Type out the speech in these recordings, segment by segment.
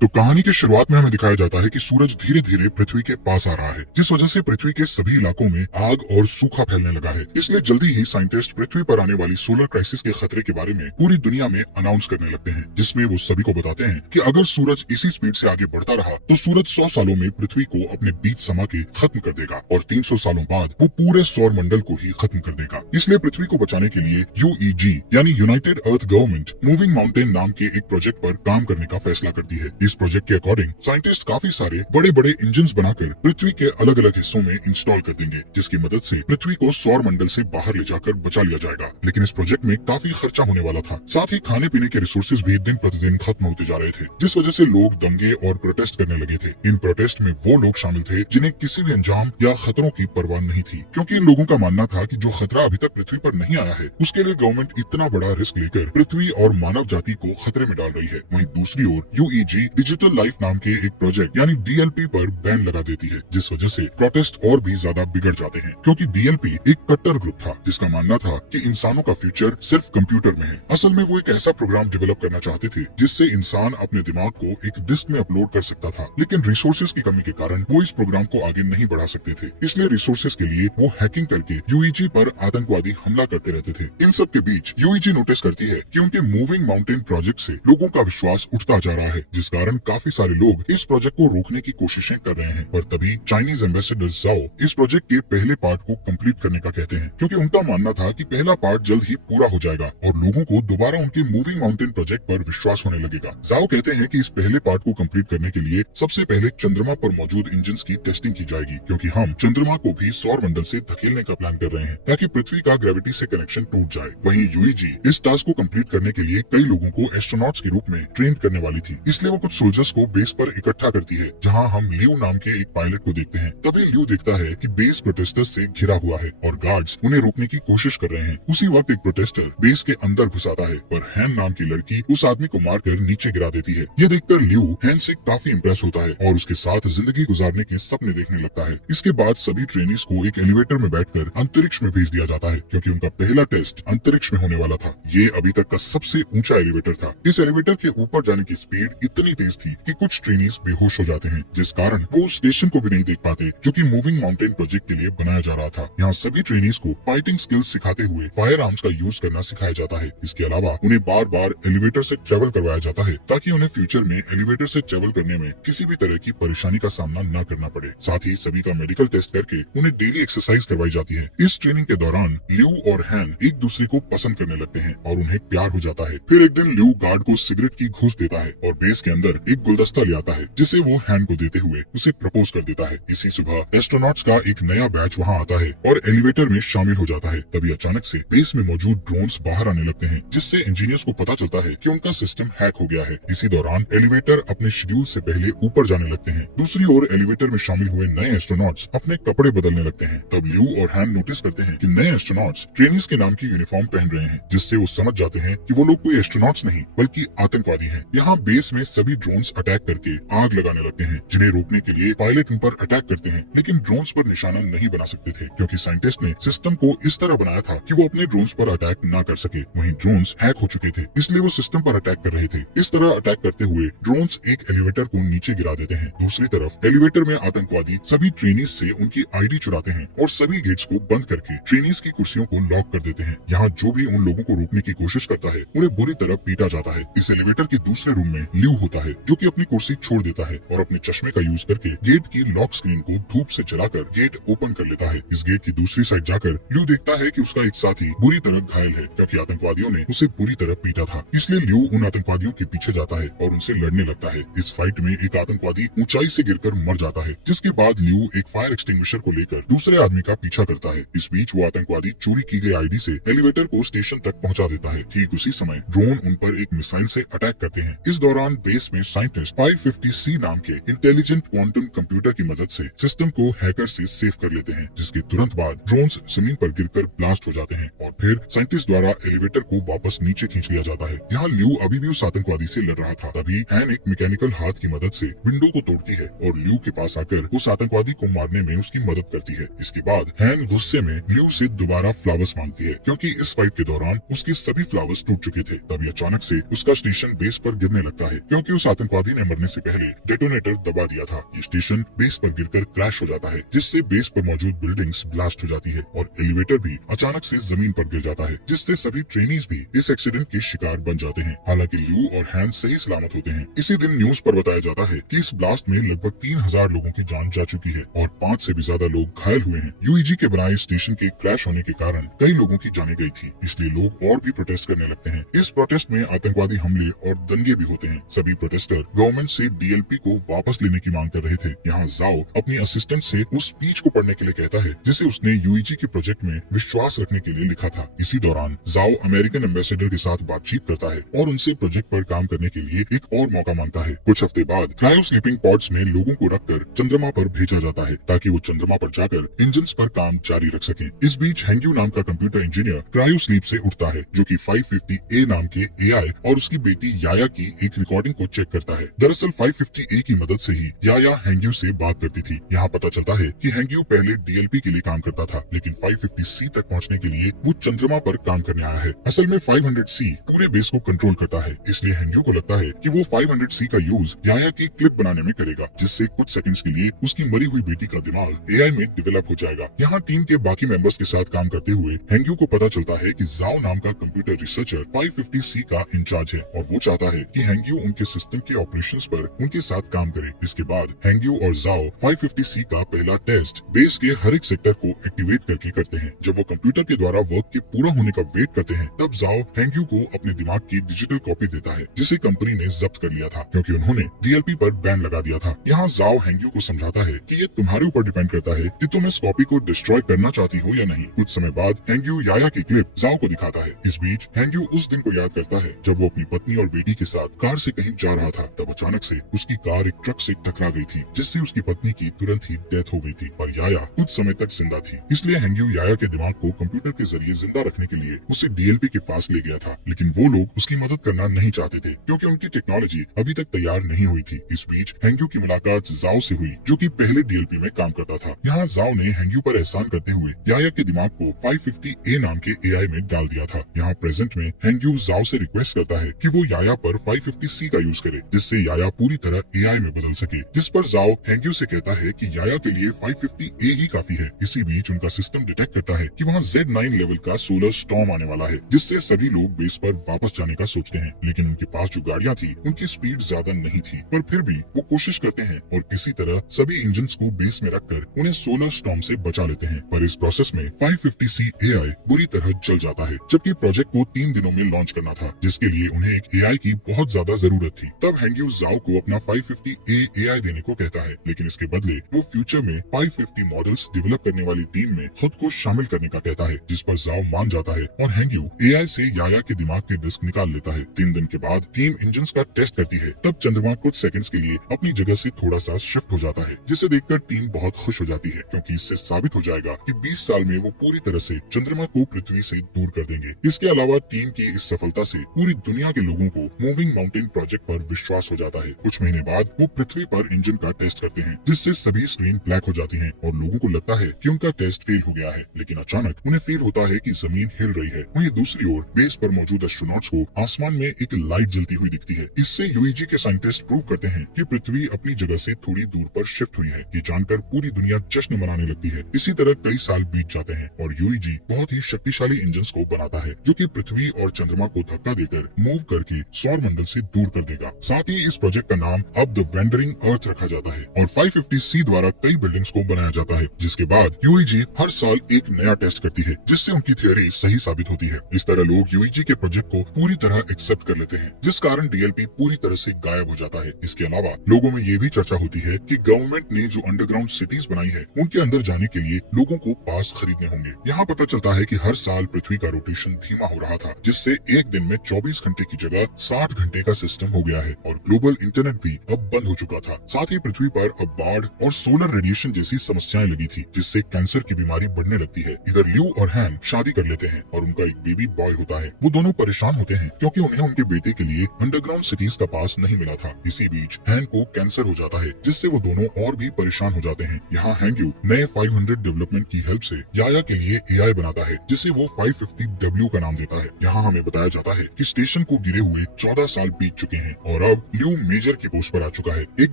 तो कहानी की शुरुआत में हमें दिखाया जाता है कि सूरज धीरे धीरे पृथ्वी के पास आ रहा है, जिस वजह से पृथ्वी के सभी इलाकों में आग और सूखा फैलने लगा है। इसलिए जल्दी ही साइंटिस्ट पृथ्वी पर आने वाली सोलर क्राइसिस के खतरे के बारे में पूरी दुनिया में अनाउंस करने लगते हैं, जिसमें वो सभी को बताते हैं कि अगर सूरज इसी स्पीड से आगे बढ़ता रहा तो सूरज 100 सालों में पृथ्वी को अपने बीच समा के खत्म कर देगा और 300 सालों बाद वो पूरे सौर मंडल को ही खत्म कर देगा। इसलिए पृथ्वी को बचाने के लिए यूईजी यानी यूनाइटेड अर्थ गवर्नमेंट मूविंग माउंटेन नाम के एक प्रोजेक्ट पर काम करने का फैसला करती है। इस प्रोजेक्ट के अकॉर्डिंग साइंटिस्ट काफी सारे बड़े बड़े इंजन बनाकर पृथ्वी के अलग अलग हिस्सों में इंस्टॉल कर देंगे, जिसकी मदद से पृथ्वी को सौर मंडल से बाहर ले जाकर बचा लिया जाएगा। लेकिन इस प्रोजेक्ट में काफी खर्चा होने वाला था, साथ ही खाने पीने के रिसोर्सेज भी दिन प्रतिदिन खत्म होते जा रहे थे, जिस वजह से लोग दंगे और प्रोटेस्ट करने लगे थे। इन प्रोटेस्ट में वो लोग शामिल थे जिन्हें किसी भी अंजाम या खतरों की परवाह नहीं थी, क्योंकि इन लोगों का मानना था कि जो खतरा अभी तक पृथ्वी पर नहीं आया है उसके लिए गवर्नमेंट इतना बड़ा रिस्क लेकर पृथ्वी और मानव जाति को खतरे में डाल रही है। वहीं दूसरी ओर यूईजी डिजिटल लाइफ नाम के एक प्रोजेक्ट यानी डीएलपी पर बैन लगा देती है, जिस वजह से प्रोटेस्ट और भी ज्यादा बिगड़ जाते हैं, क्योंकि डीएलपी एक कट्टर ग्रुप था जिसका मानना था कि इंसानों का फ्यूचर सिर्फ कंप्यूटर में है। असल में वो एक ऐसा प्रोग्राम डेवलप करना चाहते थे जिससे इंसान अपने दिमाग को एक डिस्क में अपलोड कर सकता था, लेकिन रिसोर्सेज की कमी के कारण वो इस प्रोग्राम को आगे नहीं बढ़ा सकते थे। इसलिए रिसोर्सेज के लिए वो हैकिंग करके यूईजी पर आतंकवादी हमला करते रहते थे। इन सब के बीच यूईजी नोटिस करती है कि उनके मूविंग माउंटेन प्रोजेक्ट से लोगों का विश्वास उठता जा रहा है, जिस कारण काफी सारे लोग इस प्रोजेक्ट को रोकने की कोशिशें कर रहे हैं। पर तभी चाइनीज एम्बेसडर जाओ इस प्रोजेक्ट के पहले पार्ट को कंप्लीट करने का कहते हैं, क्योंकि उनका मानना था कि पहला पार्ट जल्द ही पूरा हो जाएगा और लोगों को दोबारा उनके मूविंग माउंटेन प्रोजेक्ट पर विश्वास होने लगेगा। जाओ कहते हैं कि इस पहले पार्ट को कंप्लीट करने के लिए सबसे पहले चंद्रमा पर मौजूद इंजन की टेस्टिंग की जाएगी, क्योंकि हम चंद्रमा को भी सौर मंडल से धकेलने का प्लान कर रहे हैं ताकि पृथ्वी का ग्रेविटी से कनेक्शन टूट जाए। वहीं यूईजी इस टास्क को कंप्लीट करने के लिए कई लोगों को एस्ट्रोनॉट्स के रूप में ट्रेन करने वाली थी, इसलिए वो कुछ सोल्जर्स को बेस पर इकट्ठा करती है, जहां हम लियू नाम के एक पायलट को देखते हैं। तभी लियू देखता है कि बेस प्रोटेस्टर्स से घिरा हुआ है और गार्ड्स उन्हें रोकने की कोशिश कर रहे हैं। उसी वक्त एक प्रोटेस्टर बेस के अंदर घुस आता है, पर हैन नाम की लड़की उस आदमी को मारकर नीचे गिरा देती है। ये देखकर लियू हैन से काफी इम्प्रेस होता है और उसके साथ जिंदगी गुजारने के सपने देखने लगता है। इसके बाद सभी ट्रेनीज को एक एलिवेटर में बैठकर अंतरिक्ष में भेज दिया जाता है, क्योंकि उनका पहला टेस्ट अंतरिक्ष में होने वाला था। ये अभी तक का सबसे ऊंचा एलिवेटर था। इस एलिवेटर के ऊपर जाने की स्पीड इतनी तेज थी कि कुछ ट्रेनीज बेहोश हो जाते हैं, जिस कारण वो उस स्टेशन को भी नहीं देख पाते जो कि मूविंग माउंटेन प्रोजेक्ट के लिए बनाया जा रहा था। यहाँ सभी ट्रेनीज को फाइटिंग स्किल्स सिखाते हुए फायर आर्म्स का यूज करना सिखाया जाता है। इसके अलावा उन्हें बार बार एलिवेटर से ट्रेवल करवाया जाता है ताकि उन्हें फ्यूचर में एलिवेटर से ट्रेवल करने में किसी भी तरह की परेशानी का सामना न करना पड़े। साथ ही सभी का मेडिकल टेस्ट करके उन्हें डेली एक्सरसाइज करवाई जाती है। इस ट्रेनिंग के दौरान लियू और हैन एक दूसरे को पसंद करने लगते हैं और उन्हें प्यार हो जाता है। फिर एक दिन लियू गार्ड को सिगरेट की घूस देता है और बेस के अंदर एक गुलदस्ता ले आता है, जिसे वो हैन को देते हुए उसे प्रपोज कर देता है। इसी सुबह एस्ट्रोनॉट्स का एक नया बैच वहाँ आता है और एलिवेटर में शामिल हो जाता है। तभी अचानक से बेस में मौजूद ड्रोन्स बाहर आने लगते हैं, जिससे इंजीनियर्स को पता चलता है कि उनका सिस्टम हैक हो गया है। इसी दौरान एलिवेटर अपने शेड्यूल से पहले ऊपर जाने लगते हैं। दूसरी ओर एलिवेटर में शामिल हुए नए एस्ट्रोनॉट्स अपने कपड़े बदलने लगते हैं। तब लियू और हैन नोटिस करते हैं कि नए एस्ट्रोनॉट्स ट्रेनिस के नाम की यूनिफॉर्म पहन रहे हैं, जिससे वो समझ जाते हैं कि वो लोग कोई एस्ट्रोनॉट्स नहीं बल्कि आतंकवादी हैं। यहाँ बेस में सभी ड्रोन्स अटैक करके आग लगाने लगते हैं, जिन्हें रोकने के लिए पायलट उन पर अटैक करते हैं, लेकिन ड्रोन्स पर निशाना नहीं बना सकते थे, क्योंकि साइंटिस्ट ने सिस्टम को इस तरह बनाया था कि वो अपने ड्रोन्स पर अटैक न कर सके। वहीं ड्रोन्स हैक हो चुके थे, इसलिए वो सिस्टम पर अटैक कर रहे थे। इस तरह अटैक करते हुए ड्रोन्स एक एलिवेटर को नीचे गिरा देते हैं। दूसरी तरफ एलिवेटर में आतंकवादी सभी ट्रेनीज से उनकी आईडी चुराते हैं और सभी गेट्स को बंद करके ट्रेनीज की कुर्सियों को लॉक कर देते हैं। यहाँ जो भी उन लोगों को रोकने की कोशिश करता है उन्हें बुरी तरह पीटा जाता है। इस एलिवेटर के दूसरे रूम में लियू होता है, जो कि अपनी कुर्सी छोड़ देता है और अपने चश्मे का यूज करके गेट की लॉक स्क्रीन को धूप से जलाकर गेट ओपन कर लेता है। इस गेट की दूसरी साइड जाकर लियू देखता है कि उसका एक साथी बुरी तरह घायल है, क्योंकि आतंकवादियों ने उसे बुरी तरह पीटा था। इसलिए लियू उन आतंकवादियों के पीछे जाता है और उनसे लड़ने लगता है। इस फाइट में एक आतंकवादी ऊंचाई से गिरकर मर जाता है, जिसके बाद लियू एक फायर एक्सटिंग्विशर को लेकर दूसरे आदमी का पीछा करता है। इस बीच वो आतंकवादी चोरी की गई आईडी से एलिवेटर को स्टेशन तक पहुंचा देता है। ठीक उसी समय ड्रोन उन पर एक मिसाइल से अटैक करते हैं। इस दौरान बेस में साइंटिस्ट 550C नाम के इंटेलिजेंट क्वांटम कंप्यूटर की मदद से सिस्टम को हैकर से सेव कर लेते हैं, जिसके तुरंत बाद ड्रोन्स जमीन पर गिरकर ब्लास्ट हो जाते हैं और फिर साइंटिस्ट द्वारा एलिवेटर को वापस नीचे खींच लिया जाता है। यहाँ लियू अभी भी उस आतंकवादी से लड़ रहा था। तभी हैन एक मैकेनिकल हाथ की मदद से विंडो को तोड़ती है और लियू के पास आकर उस आतंकवादी को मारने में उसकी मदद करती है। इसके बाद हैन गुस्से में लियू से दोबारा फ्लावर्स मांगती है, क्योंकि इस फाइट के दौरान उसके सभी फ्लावर्स टूट चुके थे। तभी अचानक से उसका स्टेशन बेस पर गिरने लगता है, क्योंकि उस आतंकवादी ने मरने से पहले डेटोनेटर दबा दिया था। ये स्टेशन बेस पर गिरकर क्रैश हो जाता है, जिससे बेस पर मौजूद बिल्डिंग्स ब्लास्ट हो जाती है और एलिवेटर भी अचानक से जमीन पर गिर जाता है, जिससे सभी ट्रेनीज भी इस एक्सीडेंट के शिकार बन जाते हैं। हालांकि ल्यू और हैन सही सलामत होते हैं। इसी दिन न्यूज पर बताया जाता है कि इस ब्लास्ट में लगभग 3000 लोगों की जान जा चुकी है और 5 से भी ज्यादा लोग घायल हुए हैं। यूईजी के बनाए स्टेशन के क्रैश होने के कारण कई लोगों की जाने गई थी, इसलिए लोग और भी प्रोटेस्ट करने लगते हैं। इस प्रोटेस्ट में आतंकवादी हमले और दंगे भी होते हैं। सभी प्रोटेस्टर गवर्नमेंट से डीएलपी को वापस लेने की मांग कर रहे थे। यहाँ जाओ अपनी असिस्टेंट से उस स्पीच को पढ़ने के लिए कहता है जिसे उसने यूईजी के प्रोजेक्ट में विश्वास रखने के लिए लिखा था। इसी दौरान जाओ अमेरिकन एम्बेसडर के साथ बातचीत करता है और उनसे प्रोजेक्ट पर काम करने के लिए एक और मौका मांगता है। कुछ हफ्ते बाद क्रायो स्लीपिंग पॉड्स में लोगों को रखकर चंद्रमा पर भेजा जाता है ताकि वो चंद्रमा पर जाकर इंजन्स पर काम जारी रख सके। इस बीच हैंग्यू नाम का कंप्यूटर इंजीनियर क्रायो स्लीप से उठता है, जो कि 550A नाम के एआई और उसकी बेटी याया की एक रिकॉर्डिंग को चेक करता है। दरअसल 550A की मदद से ही याया हैंग्यू से बात करती थी। यहाँ पता चलता है कि हैंग्यू पहले डीएलपी के लिए काम करता था, लेकिन 550C तक पहुँचने के लिए वो चंद्रमा पर काम करने आया है। असल में 500C पूरे बेस को कंट्रोल करता है, इसलिए हैंग्यू को लगता है कि वो 500C का यूज याया की क्लिप बनाने में करेगा, जिससे कुछ सेकंड्स के लिए उसकी मरी हुई बेटी का दिमाग एआई में डेवलप हो जाएगा। यहाँ टीम के बाकी मेंबर्स के साथ काम करते हुए हैंग्यू को पता चलता है कि जाओ नाम का कंप्यूटर रिसर्चर 550C का इंचार्ज है और वो चाहता है कि हैंग्यू उनके सिस्टम के ऑपरेशंस पर उनके साथ काम करे। इसके बाद हैंग्यू और जाओ 550C का पहला टेस्ट बेस के हर एक सेक्टर को एक्टिवेट करके करते हैं। जब वो कंप्यूटर के द्वारा वर्क के पूरा होने का वेट करते हैं, तब जाओ हैंग्यू को अपने दिमाग की डिजिटल कॉपी देता है, जिसे कंपनी ने जब्त कर लिया था क्योंकि उन्होंने डीएलपी पर बैन लगा दिया था। यहाँ जाओ हैंग्यू को समझाता है कि ये तुम्हारे ऊपर डिपेंड करता है कि तुम इस कॉपी को डिस्ट्रॉय करना चाहती हो या नहीं। कुछ समय बाद हैंग्यू याया की क्लिप जाओ को दिखाता है। इस बीच हैंग्यू उस दिन को याद करता है जब वो अपनी पत्नी और बेटी के साथ कार से कहीं जा रहा था। तब अचानक से उसकी कार एक ट्रक से टकरा गई थी, जिससे उसकी पत्नी की तुरंत ही डेथ हो गई थी और याया कुछ समय तक जिंदा थी। इसलिए हैंग्यू याया के दिमाग को कंप्यूटर के जरिए जिंदा रखने के लिए उसे डीएलपी के पास ले गया था, लेकिन वो लोग उसकी मदद करना नहीं चाहते थे क्योंकि उनकी टेक्नोलॉजी अभी तक तैयार नहीं हुई थी। इस बीच हैंग्यू की मुलाकात जाओ से हुई, जो कि पहले डीएलपी में काम करता था। यहाँ जाओ ने हैंग्यू पर एहसान करते हुए याया के दिमाग को 550A नाम के एआई में डाल दिया था। यहाँ प्रेजेंट में हैंग्यू जाओ से रिक्वेस्ट करता है कि वो याया पर 550C का यूज करे, जिससे याया पूरी तरह एआई में बदल सके। जिस पर जाओ हैंग्यू से कहता है कि याया के लिए 550A ही काफी है। इसी बीच उनका सिस्टम डिटेक्ट करता है कि वहाँ Z9 लेवल का सोलर स्टॉर्म आने वाला है, जिससे सभी लोग बेस पर वापस जाने का सोचते हैं, लेकिन उनके पास जो गाड़ियाँ थी उनकी स्पीड ज्यादा नहीं थी, पर फिर भी वो कोशिश करते हैं और किसी तरह सभी इंजन्स को बेस में रखकर उन्हें सोलर स्टॉर्म से बचा लेते हैं। पर इस प्रोसेस में 550C एआई बुरी तरह जल जाता है, जबकि प्रोजेक्ट को 3 दिनों में लॉन्च करना था, जिसके लिए उन्हें एक एआई की बहुत ज्यादा जरूरत थी। तब हैंग्यू जाओ को अपना 550A एआई देने को कहता है, लेकिन इसके बदले वो फ्यूचर में 550 मॉडल्स डेवलप करने वाली टीम में खुद को शामिल करने का कहता है, जिस पर जाओ मान जाता है और हैंग्यू एआई से याया के दिमाग के डिस्क निकाल लेता है। 3 दिन के बाद टीम इंजन्स का टेस्ट करती है, तब चंद्रमा कुछ सेकंड्स के लिए अपनी जगह से थोड़ा सा शिफ्ट हो जाता है, जिसे देखकर टीम बहुत खुश हो जाती है क्योंकि इससे साबित हो जाएगा कि 20 साल में वो पूरी तरह से चंद्रमा को पृथ्वी से दूर कर देंगे। इसके अलावा टीम की इस सफलता से पूरी दुनिया के लोगों को मूविंग माउंटेन प्रोजेक्ट पर विश्वास हो जाता है। कुछ महीने बाद वो पृथ्वी पर इंजन का टेस्ट करते हैं, जिससे सभी स्क्रीन ब्लैक हो जाती हैं और लोगों को लगता है कि उनका टेस्ट फेल हो गया है, लेकिन अचानक उन्हें फील होता है कि जमीन हिल रही है। वहीं दूसरी ओर बेस पर मौजूद एस्ट्रोनॉट्स को आसमान में एक लाइट जलती हुई दिखती है। इससे यूईजी के साइंटिस्ट प्रूव करते हैं कि पृथ्वी अपनी जगह से थोड़ी दूर पर शिफ्ट हुई है। ये जानकर पूरी दुनिया जश्न मनाने लगती है। इसी तरह कई साल बीत जाते हैं और यूईजी बहुत ही शक्तिशाली इंजन्स को बनाता है, जो कि पृथ्वी और चंद्रमा को धक्का देकर मूव करके सौर मंडल से दूर कर देगा। साथ ही इस प्रोजेक्ट का नाम अब द वेंडरिंग अर्थ रखा जाता है और 550C द्वारा कई बिल्डिंग्स को बनाया जाता है, जिसके बाद यूईजी हर साल एक नया टेस्ट करती है, जिससे उनकी थ्योरी सही साबित होती है। इस तरह लोग यूईजी के प्रोजेक्ट को पूरी तरह एक्सेप्ट कर लेते हैं, जिस कारण डीएलपी पूरी तरह से गायब हो जाता है। इसके अलावा लोगों में ये भी चर्चा होती है कि गवर्नमेंट ने जो अंडरग्राउंड सिटीज बनाई है, उनके अंदर जाने के लिए लोगों को पास खरीदने होंगे। यहाँ पता चलता है कि हर साल पृथ्वी का रोटेशन धीमा हो रहा था, जिससे एक दिन में 24 घंटे की जगह 60 घंटे का सिस्टम हो गया है और ग्लोबल इंटरनेट भी अब बंद हो चुका था। साथ ही पृथ्वी पर अब बाढ़ और सोलर रेडिएशन जैसी समस्याएं लगी थी, जिससे कैंसर की बीमारी बढ़ने लगती है। इधर ल्यू और हैन शादी कर लेते हैं और उनका एक बेबी बॉय होता है। वो दोनों परेशान होते हैं क्योंकि उन्हें उनके बेटे के लिए अंडरग्राउंड सिटीज का पास नहीं मिला था। इसी बीच हैन को कैंसर हो जाता है, जिससे वो दोनों और भी परेशान हो जाते हैं। यहाँ हैंग्यू नए 500 डेवलपमेंट की हेल्प से याया के लिए एआई बनाता है, जिसे वो 550W का नाम देता है। यहाँ हमें बताया जाता है कि स्टेशन को गिरे हुए 14 साल बीत चुके हैं और और अब ल्यू मेजर की पोस्ट पर आ चुका है। एक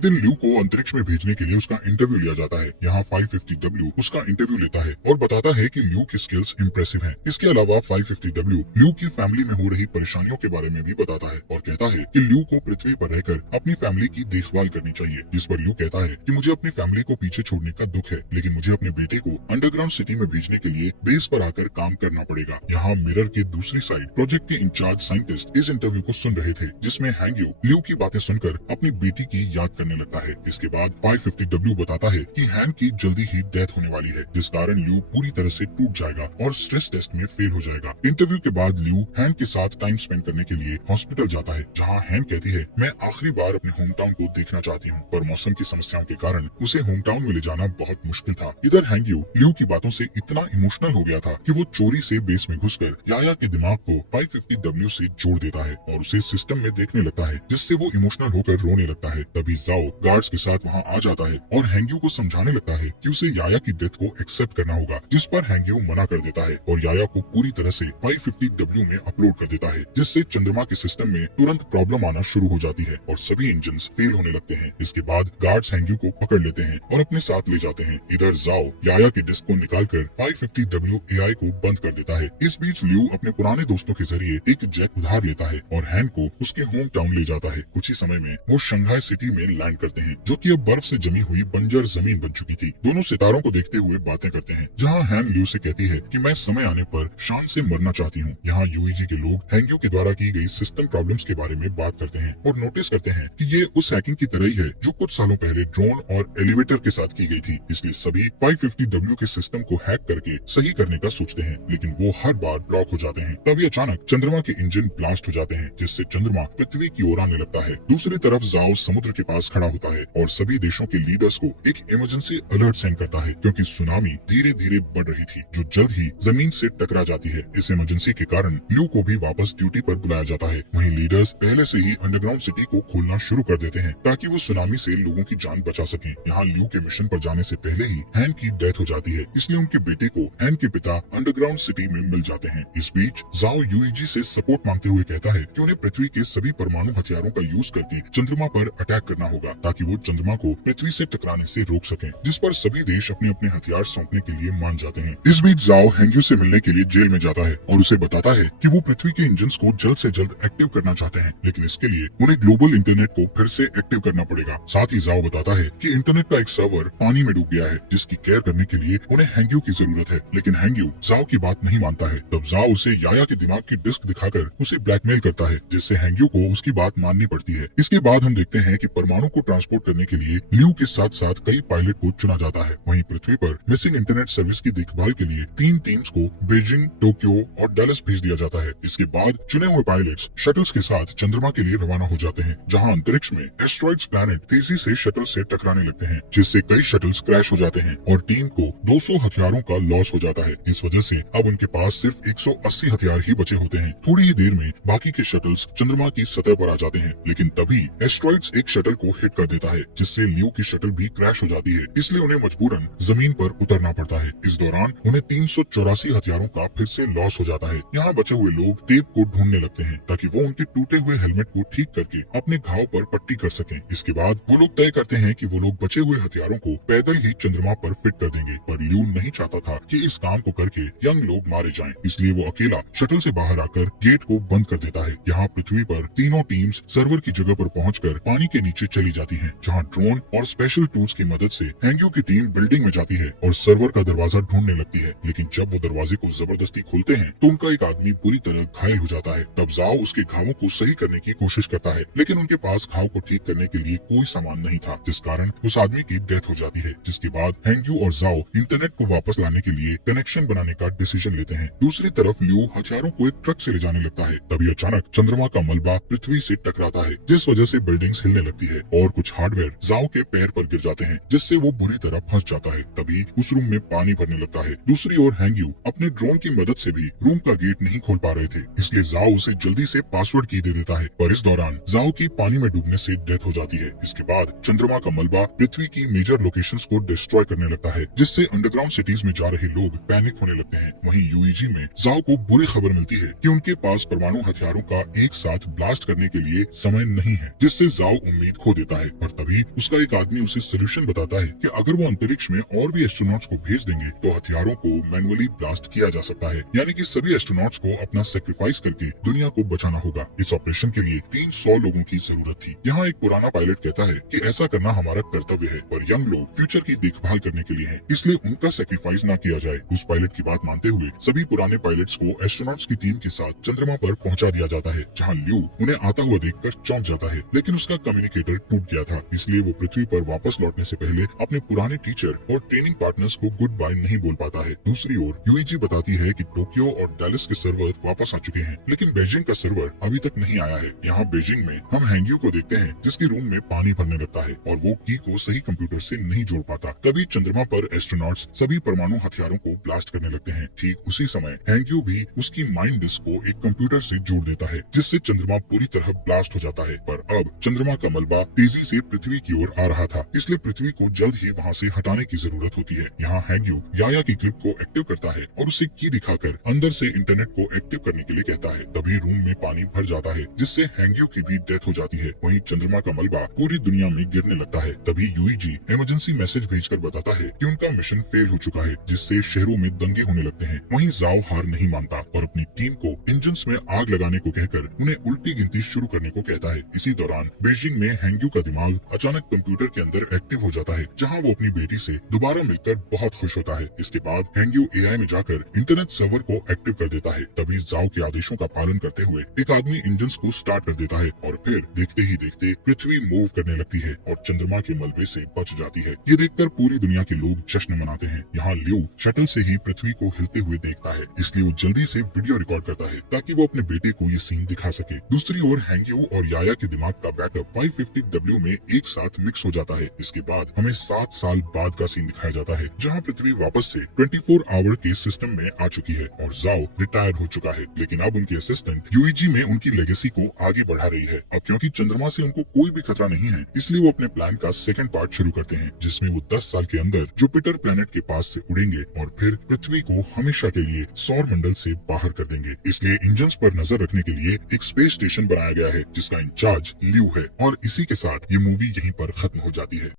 दिन ल्यू को अंतरिक्ष में भेजने के लिए उसका इंटरव्यू लिया जाता है। यहाँ 550W उसका इंटरव्यू लेता है और बताता है कि ल्यू की स्किल्स इम्प्रेसिव हैं। इसके अलावा 550W ल्यू की फैमिली में हो रही परेशानियों के बारे में भी बताता है और कहता है कि ल्यू को पृथ्वी पर रहकर अपनी फैमिली की देखभाल करनी चाहिए। जिस पर ल्यू कहता है कि मुझे अपनी फैमिली को पीछे छोड़ने का दुख है, लेकिन मुझे अपने बेटे को अंडरग्राउंड सिटी में भेजने के लिए बेस पर आकर काम करना पड़ेगा। यहाँ मिरर के दूसरी साइड प्रोजेक्ट के इंचार्ज साइंटिस्ट इस इंटरव्यू को सुन रहे थे, जिसमें हैंग यू ल्यू की बातें सुनकर अपनी बेटी की याद करने लगता है। इसके बाद 550W बताता है कि हैन की जल्दी ही डेथ होने वाली है, जिस कारण ल्यू पूरी तरह से टूट जाएगा और स्ट्रेस टेस्ट में फेल हो जाएगा। इंटरव्यू के बाद ल्यू हैन के साथ टाइम स्पेंड करने के लिए हॉस्पिटल जाता है, जहाँ हैन कहती है मैं आखिरी बार अपने होम टाउन को देखना चाहती हूँ, पर मौसम की समस्याओं के कारण उसे होम टाउन में ले जाना बहुत मुश्किल था। इधर हैंग यू ल्यू की बातों से इतना इमोशनल हो गया था कि वो चोरी से बेस में घुसकर याया के दिमाग को 550W से जोड़ देता है और उसे सिस्टम में देखने लगता है, जिससे वो इमोशनल होकर रोने लगता है। तभी जाओ गार्ड्स के साथ वहाँ आ जाता है और हैंग यू को समझाने लगता है कि उसे याया की डेथ को एक्सेप्ट करना होगा, जिस पर हैंग यू मना कर देता है और याया को पूरी तरह से 550W में अपलोड कर देता है, जिससे चंद्रमा के सिस्टम में तुरंत प्रॉब्लम आना शुरू हो जाती है और सभी इंजन फेल होने लगते हैं। इसके बाद गार्ड्स हैंग यू को पकड़ लेते हैं और अपने साथ ले जाते हैं। इधर जाओ याया की डिस्क को निकालकर 550W AI को बंद कर देता है। इस बीच ल्यू अपने पुराने दोस्तों के जरिए एक जेट उधार लेता है और हैन को उसके होम टाउन ले जाता है। कुछ ही समय में वो शंघाई सिटी में लैंड करते हैं, जो कि अब बर्फ से जमी हुई बंजर जमीन बन चुकी थी। दोनों सितारों को देखते हुए बातें करते हैं, जहाँ हैन ल्यू से कहती है कि मैं समय आने पर शान से मरना चाहती हूँ। यहाँ यूईजी के लोग हैंग यू के द्वारा की गई सिस्टम प्रॉब्लम्स के बारे में बात करते हैं और नोटिस करते हैं कि ये उस हैकिंग की तरह ही है जो कुछ सालों पहले ड्रोन और एलिवेटर के साथ की गई थी। इसलिए सभी 550W के सिस्टम को हैक करके सही करने का सोचते हैं, लेकिन वो हर बार ब्लॉक हो जाते हैं। तभी अचानक चंद्रमा के इंजन ब्लास्ट हो जाते हैं, जिससे चंद्रमा पृथ्वी की ओर आने लगता है। दूसरी तरफ जाओ समुद्र के पास खड़ा होता है और सभी देशों के लीडर्स को एक इमरजेंसी अलर्ट सेंड करता है, क्योंकि सुनामी धीरे धीरे बढ़ रही थी, जो जल्द ही जमीन से टकरा जाती है। इस इमरजेंसी के कारण ल्यू को भी वापस ड्यूटी पर बुलाया जाता है। वहीं लीडर्स पहले से ही अंडरग्राउंड सिटी को खोलना शुरू कर देते हैं, ताकि वो सुनामी से लोगों की जान बचा सकें। यहाँ ल्यू के मिशन पर जाने से पहले ही हैन की डेथ हो जाती है, इसलिए उनके बेटे को हैन के पिता अंडरग्राउंड सिटी में मिल जाते हैं। इस बीच जाओ यूईजी से सपोर्ट मांगते हुए कहता है कि उन्हें पृथ्वी के सभी परमाणु हथियारों का यूज करके चंद्रमा पर अटैक करना होगा, ताकि वो चंद्रमा को पृथ्वी से टकराने से रोक सकें, जिस पर सभी देश अपने अपने हथियार सौंपने के लिए मान जाते हैं। इस बीच जाओ हैंग यू से मिलने के लिए जेल में जाता है और उसे बताता है कि वो पृथ्वी के इंजन को जल्द से जल्द एक्टिव करना चाहते हैं, लेकिन इसके लिए उन्हें ग्लोबल इंटरनेट को फिर से एक्टिव करना पड़ेगा। साथ ही जाओ बताता है कि इंटरनेट का एक सर्वर पानी में डूब गया है, जिसकी केयर करने के लिए उन्हें हैंग यू की जरूरत है, लेकिन हैंग यू जाओ की बात नहीं मानता है। तब जाओ उसे याया के दिमाग की डिस्क दिखाकर उसे ब्लैकमेल करता है, जिससे हैंग यू को उसकी बात माननी पड़ती है। इसके बाद हम देखते हैं कि परमाणु को ट्रांसपोर्ट करने के लिए ल्यू के साथ साथ कई पायलट को चुना जाता है। वहीं पृथ्वी पर मिसिंग इंटरनेट सर्विस की देखभाल के लिए 3 टीम्स को बीजिंग, टोक्यो और डैलस भेज दिया जाता है। इसके बाद चुने हुए पायलट्स शटल्स के साथ चंद्रमा के लिए रवाना हो जाते हैं, जहाँ अंतरिक्ष में एस्ट्रॉइड्स प्लैनेट तेजी से शटल से टकराने लगते हैं, जिससे कई शटल्स क्रैश हो जाते हैं और टीम को 200 हथियारों का लॉस हो जाता है। इस वजह से अब उनके पास सिर्फ 180 हथियार ही बचे होते हैं। थोड़ी ही देर में बाकी के शटल्स चंद्रमा की सतह पर आ जाते हैं, लेकिन तभी एस्ट्रॉइड्स एक शटल को हिट कर देता है, जिससे ल्यू की शटल भी क्रैश हो जाती है। इसलिए उन्हें मजबूरन जमीन पर उतरना पड़ता है। इस दौरान उन्हें 384 हथियारों का फिर से लॉस हो जाता है। यहाँ बचे हुए लोग टेप को ढूंढने लगते हैं, ताकि वो उनके टूटे हुए हेलमेट को ठीक करके अपने घाव पर पट्टी कर सकें। इसके बाद वो लोग तय करते हैं कि वो लोग बचे हुए हथियारों को पैदल ही चंद्रमा पर फिट कर देंगे, पर ल्यू नहीं चाहता था कि इस काम को करके यंग लोग मारे जाएं, इसलिए वो अकेला शटल से बाहर आकर गेट को बंद कर देता है। यहाँ पृथ्वी पर तीनों टीम्स सर्वर की जगह पर पहुंचकर पानी के नीचे चली जाती हैं, जहाँ ड्रोन और स्पेशल टूल्स की मदद से हैंग यू की टीम बिल्डिंग में जाती है और सर्वर का दरवाजा ढूंढने लगती है। लेकिन जब वो दरवाजे को जबरदस्ती खोलते हैं तो उनका एक आदमी बुरी तरह घायल हो जाता है। तब जाओ उसके घावों को सही करने की कोशिश करता है, लेकिन उनके पास घाव को ठीक करने के लिए कोई सामान नहीं था, जिस कारण उस आदमी की डेथ हो जाती है। जिसके बाद हैंग यू और जाओ इंटरनेट को वापस लाने के लिए कनेक्शन बनाने का डिसीजन लेते हैं। दूसरी तरफ ल्यू हथियारों को एक ट्रक से ले जाने लगता है। तभी अचानक चंद्रमा का मलबा पृथ्वी से टकराता है, जिस वजह से बिल्डिंग्स हिलने लगती है और कुछ हार्डवेयर जाओ के पैर पर गिर जाते हैं, जिससे वो बुरी तरह फंस जाता है। तभी उस रूम में पानी भरने लगता है। दूसरी ओर हैंग यू अपने ड्रोन की मदद से भी रूम का गेट नहीं खोल पा रहे थे, इसलिए जाओ उसे जल्दी से पासवर्ड की दे देता है, पर इस दौरान जाओ की पानी में डूबने से डेथ हो जाती है। इसके बाद चंद्रमा का मलबा पृथ्वी की मेजर लोकेशंस को डिस्ट्रॉय करने लगता है, जिससे अंडरग्राउंड सिटीज में जा रहे लोग पैनिक होने लगते हैं। वहीं यूईजी में जाओ को बुरी खबर मिलती है कि उनके पास परमाणु हथियारों का एक साथ ब्लास्ट करने के लिए समय नहीं है, जिससे जाओ उम्मीद खो देता है। और तभी उसका एक आदमी उसे सोल्यूशन बताता है कि अगर वो अंतरिक्ष में और भी एस्ट्रोनॉट्स को भेज देंगे तो हथियारों को मैनुअली ब्लास्ट किया जा सकता है, यानी कि सभी एस्ट्रोनॉट्स को अपना सेक्रीफाइस करके दुनिया को बचाना होगा। इस ऑपरेशन के लिए 300 लोगों की जरूरत थी। यहाँ एक पुराना पायलट कहता है कि ऐसा करना हमारा कर्तव्य है और यंग लोग फ्यूचर की देखभाल करने के लिए हैं, इसलिए उनका सेक्रीफाइस ना किया जाए। उस पायलट की बात मानते हुए सभी पुराने पायलट्स को एस्ट्रोनॉट्स की टीम के साथ चंद्रमा पर पहुंचा दिया जाता है, जहां ल्यू उन्हें आता हुआ देखकर चौंक जाता है, लेकिन उसका कम्युनिकेटर टूट गया था, इसलिए वो पृथ्वी पर वापस लौटने से पहले अपने पुराने टीचर और ट्रेनिंग पार्टनर्स को गुड बाय नहीं बोल पाता है। दूसरी ओर यूईजी बताती है कि टोक्यो और डैलस के सर्वर वापस आ चुके हैं, लेकिन बीजिंग का सर्वर अभी तक नहीं आया है। यहाँ बीजिंग में हम हैंग्यू को देखते हैं, जिसके रूम में पानी भरने लगता है और वो की को सही कंप्यूटर से नहीं जोड़ पाता। तभी चंद्रमा पर एस्ट्रोनॉट्स सभी परमाणु हथियारों को ब्लास्ट करने लगते हैं। ठीक उसी समय हैंग्यू भी उसकी माइंड डिस्क को एक कंप्यूटर से जोड़ देता है, जिससे चंद्रमा पूरी तरह ब्लास्ट हो जाता है। पर अब चंद्रमा का मलबा तेजी से पृथ्वी की ओर आ रहा था, इसलिए पृथ्वी को जल्द ही वहाँ से हटाने की जरूरत होती है। यहाँ हैंग्यू याया की क्लिप को एक्टिव करता है और उसे की दिखाकर अंदर से इंटरनेट को एक्टिव करने के लिए कहता है। तभी रूम में पानी भर जाता है, जिससे हैंग्यू की भी डेथ हो जाती है। वहीं चंद्रमा का मलबा पूरी दुनिया में गिरने लगता है। तभी यूईजी इमरजेंसी मैसेज भेजकर बताता है कि उनका मिशन फेल हो चुका है, जिससे शहरों में दंगे होने लगते हैं। वहीं जाओ हार नहीं मानता और अपनी टीम को इंजन्स में आग लगाने को कहकर उन्हें उल्टी गिनती शुरू करने को कहता है। इसी दौरान बीजिंग में हैंग्यू का दिमाग अचानक कंप्यूटर के अंदर एक्टिव हो जाता है, जहां वो अपनी बेटी से दोबारा मिलकर बहुत खुश होता है। इसके बाद हैंग्यू एआई में जाकर इंटरनेट सर्वर को एक्टिव कर देता है। तभी जाओ के आदेशों का पालन करते हुए एक आदमी इंजन्स को स्टार्ट कर देता है और फिर देखते ही देखते पृथ्वी मूव करने लगती है और चंद्रमा के मलबे से बच जाती है। ये देखकर पूरी दुनिया के लोग जश्न मनाते हैं। यहाँ ल्यू शटल से ही पृथ्वी को हिलते हुए देखता है, इसलिए वो जल्दी से वीडियो रिकॉर्ड करता है ताकि वो अपने बेटे को ये सीन दिखा सके। दूसरी ओर हैंग्यू और याया के दिमाग का बैकअप 550W में एक साथ मिक्स हो जाता है। इसके बाद हमें 7 साल बाद का सीन दिखाया जाता है, जहाँ पृथ्वी वापस से 24 आवर के सिस्टम में आ चुकी है और जाओ रिटायर हो चुका है, लेकिन अब उनके असिस्टेंट यूईजी में उनकी लेगेसी को आगे बढ़ा रही है। अब क्योंकि चंद्रमा से उनको कोई भी खतरा नहीं है, इसलिए वो अपने प्लान का सेकंड पार्ट शुरू करते हैं, जिसमें वो 10 साल के अंदर जुपिटर प्लेनेट के पास से उड़ेंगे और फिर पृथ्वी को हमेशा के लिए सौर मंडल से बाहर कर देंगे। इसलिए इंजन्स पर नजर रखने के लिए एक स्पेस स्टेशन बनाया गया है, जिसका इंचार्ज ल्यू है। और इसी के साथ ये मूवी यहीं पर खत्म हो जाती है।